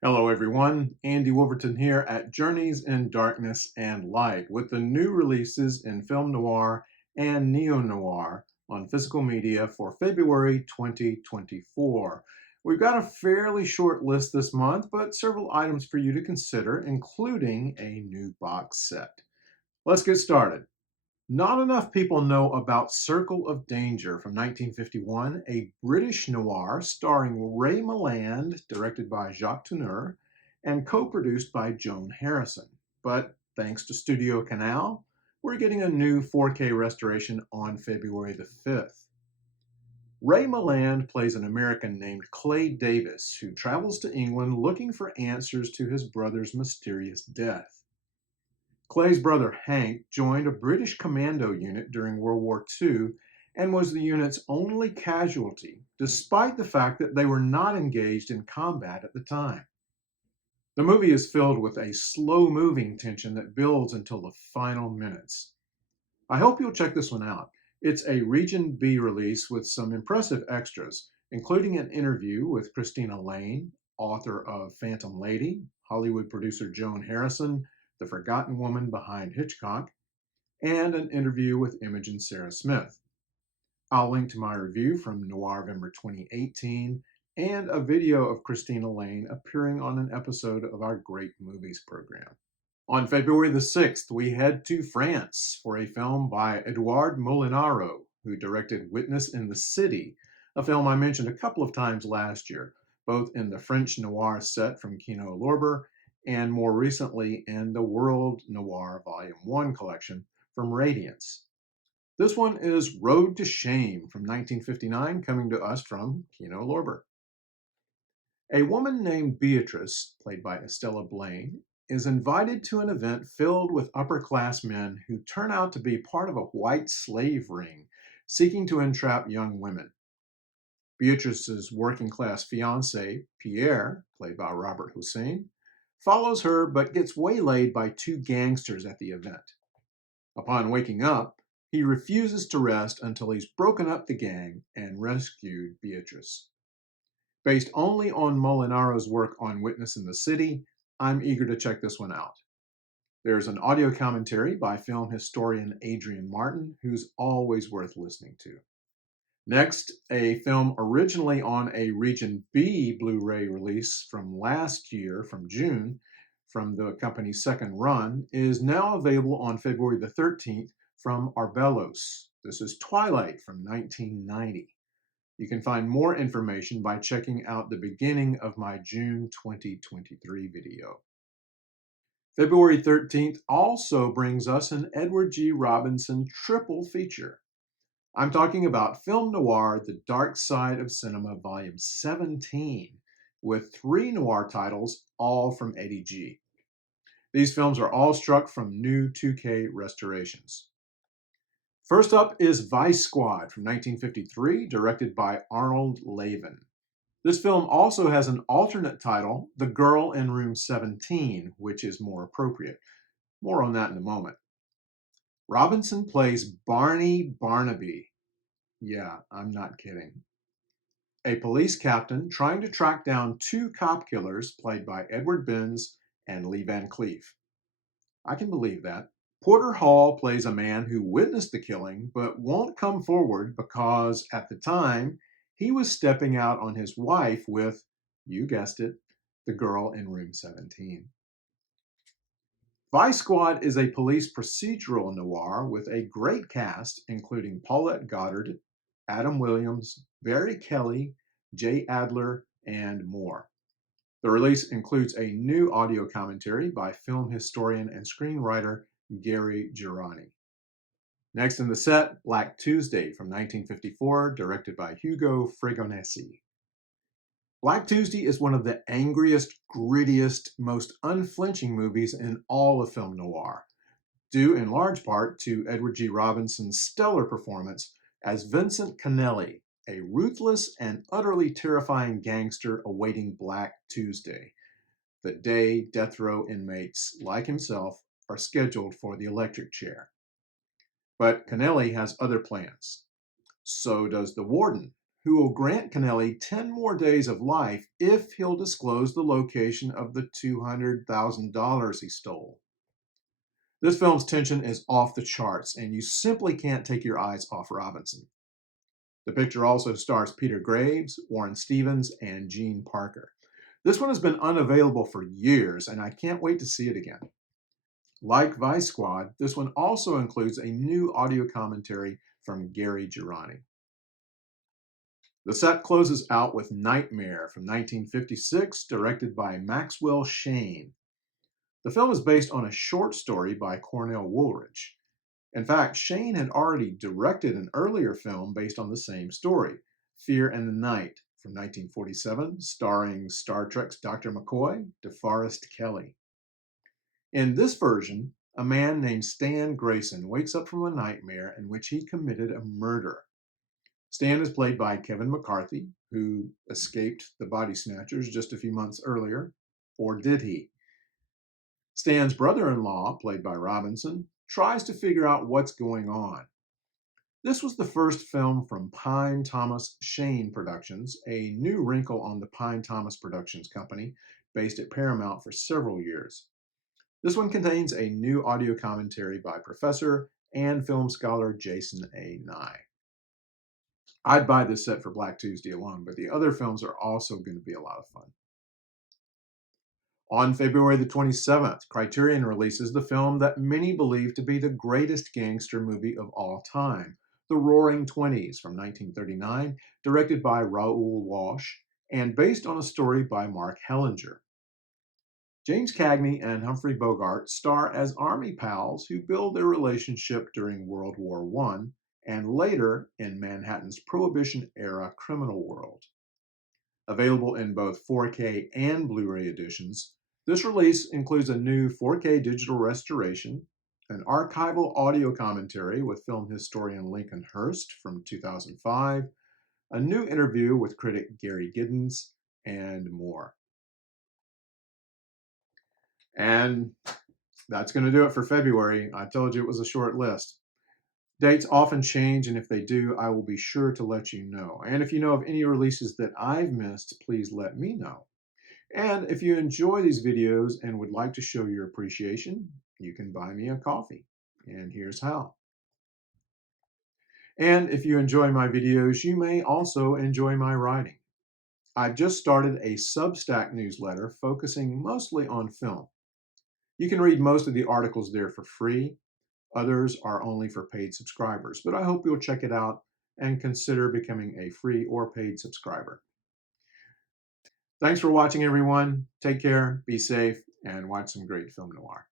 Hello everyone, Andy Wolverton here at Journeys in Darkness and Light with the new releases in film noir and neo-noir on physical media for February 2024. We've got a fairly short list this month, but several items for you to consider, including a new box set. Let's get started. Not enough people know about Circle of Danger from 1951, a British noir starring Ray Milland, directed by Jacques Tourneur, and co-produced by Joan Harrison. But thanks to Studio Canal, we're getting a new 4K restoration on February the 5th. Ray Milland plays an American named Clay Davis who travels to England looking for answers to his brother's mysterious death. Clay's brother Hank joined a British commando unit during World War II and was the unit's only casualty, despite the fact that they were not engaged in combat at the time. The movie is filled with a slow-moving tension that builds until the final minutes. I hope you'll check this one out. It's a Region B release with some impressive extras, including an interview with Christina Lane, author of Phantom Lady, Hollywood producer Joan Harrison, the forgotten woman behind Hitchcock, and an interview with Imogen Sarah Smith. I'll link to my review from Noirvember 2018 and a video of Christina Lane appearing on an episode of our Great Movies program. On February the 6th, we head to France for a film by Edouard Molinaro, who directed Witness in the City, a film I mentioned a couple of times last year, both in the French noir set from Kino Lorber and more recently in the World Noir Volume 1 collection from Radiance. This one is Road to Shame from 1959, coming to us from Kino Lorber. A woman named Beatrice, played by Estella Blaine, is invited to an event filled with upper-class men who turn out to be part of a white slave ring seeking to entrap young women. Beatrice's working-class fiancé, Pierre, played by Robert Hossein, follows her but gets waylaid by two gangsters at the event. Upon waking up, he refuses to rest until he's broken up the gang and rescued Beatrice. Based only on Molinaro's work on Witness in the City, I'm eager to check this one out. There's an audio commentary by film historian Adrian Martin, who's always worth listening to. Next, a film originally on a Region B Blu-ray release from last year, from June, from the company's second run, is now available on February the 13th from Arbelos. This is Twilight from 1990. You can find more information by checking out the beginning of my June 2023 video. February 13th also brings us an Edward G. Robinson triple feature. I'm talking about film noir The Dark Side of Cinema Volume 17, with 3 noir titles, all from Eddie G. These films are all struck from new 2K restorations. First up is Vice Squad from 1953, directed by Arnold Lavin. This film also has an alternate title, The Girl in Room 17, which is more appropriate. More on that in a moment. Robinson plays Barney Barnaby. Yeah, I'm not kidding. A police captain trying to track down 2 cop killers played by Edward Benz and Lee Van Cleef. I can believe that. Porter Hall plays a man who witnessed the killing but won't come forward because, at the time, he was stepping out on his wife with, you guessed it, the girl in room 17. Vice Squad is a police procedural noir with a great cast, including Paulette Goddard, Adam Williams, Barry Kelly, Jay Adler, and more. The release includes a new audio commentary by film historian and screenwriter Gary Girani. Next in the set, Black Tuesday from 1954, directed by Hugo Fregonesi. Black Tuesday is one of the angriest, grittiest, most unflinching movies in all of film noir, due in large part to Edward G. Robinson's stellar performance as Vincent Kennelly, a ruthless and utterly terrifying gangster awaiting Black Tuesday, the day death row inmates, like himself, are scheduled for the electric chair. But Kennelly has other plans. So does the warden, who will grant Kennelly 10 more days of life if he'll disclose the location of the $200,000 he stole. This film's tension is off the charts, and you simply can't take your eyes off Robinson. The picture also stars Peter Graves, Warren Stevens, and Gene Parker. This one has been unavailable for years, and I can't wait to see it again. Like Vice Squad, this one also includes a new audio commentary from Gary Girani. The set closes out with Nightmare from 1956, directed by Maxwell Shane. The film is based on a short story by Cornell Woolrich. In fact, Shane had already directed an earlier film based on the same story, Fear and the Night, from 1947, starring Star Trek's Dr. McCoy, DeForest Kelley. In this version, a man named Stan Grayson wakes up from a nightmare in which he committed a murder. Stan is played by Kevin McCarthy, who escaped the Body Snatchers just a few months earlier. Or did he? Stan's brother-in-law, played by Robinson, tries to figure out what's going on. This was the first film from Pine Thomas Shane Productions, a new wrinkle on the Pine Thomas Productions company, based at Paramount for several years. This one contains a new audio commentary by professor and film scholar Jason A. Nye. I'd buy this set for Black Tuesday alone, but the other films are also going to be a lot of fun. On February the 27th, Criterion releases the film that many believe to be the greatest gangster movie of all time, The Roaring Twenties from 1939, directed by Raoul Walsh, and based on a story by Mark Hellinger. James Cagney and Humphrey Bogart star as army pals who build their relationship during World War I and later in Manhattan's Prohibition-era criminal world. Available in both 4K and Blu-ray editions, this release includes a new 4K digital restoration, an archival audio commentary with film historian Lincoln Hurst from 2005, a new interview with critic Gary Giddens, and more. And that's going to do it for February. I told you it was a short list. Dates often change, and if they do, I will be sure to let you know. And if you know of any releases that I've missed, please let me know. And if you enjoy these videos and would like to show your appreciation, you can buy me a coffee. And here's how. And if you enjoy my videos, you may also enjoy my writing. I've just started a Substack newsletter focusing mostly on film. You can read most of the articles there for free. Others are only for paid subscribers, but I hope you'll check it out and consider becoming a free or paid subscriber. Thanks for watching, everyone. Take care, be safe, and watch some great film noir.